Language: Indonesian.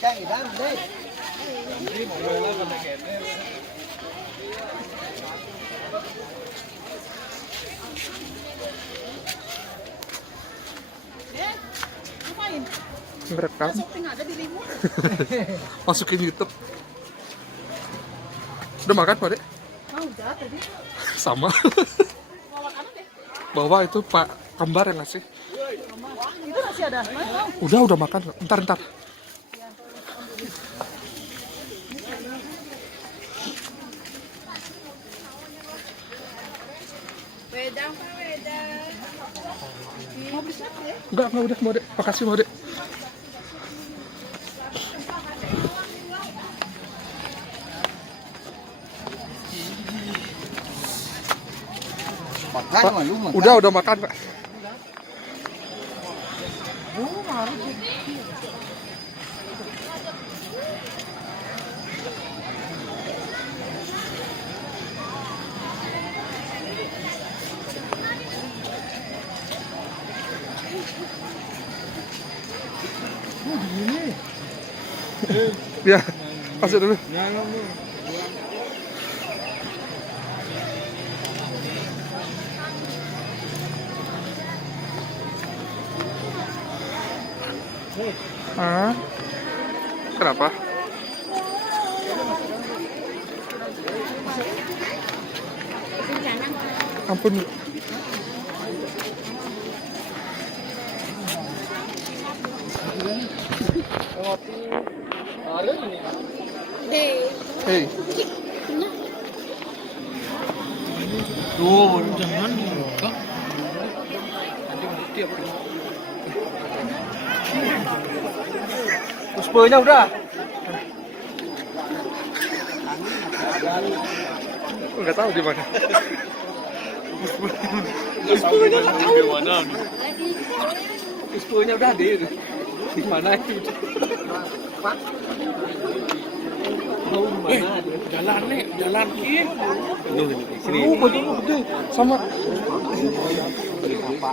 Chạy ra đây. Merekam. Masukin YouTube. Udah makan Pak Dek? Udah tadi. Sama. Bawa kanan deh. Bawa itu Pak Kembar yang ngasih. Itu masih ada. Mana? Udah makan. Ntar. Wedang Pak, wedang. Mau beli siapa ya? Enggak udah mau Dek. Makasih mau Dek. Makan Pak, mah lu makan. udah makan Pak. Ya, masuk dulu. Ah, kenapa? Ampun. Hei. Tuh, jangan dibuka. Pusponya udah. Enggak tahu di mana. Puspunya nggak tahu di mana. Pusponya udah di mana itu? Jalan nih, jalan ki. Sini. Sama.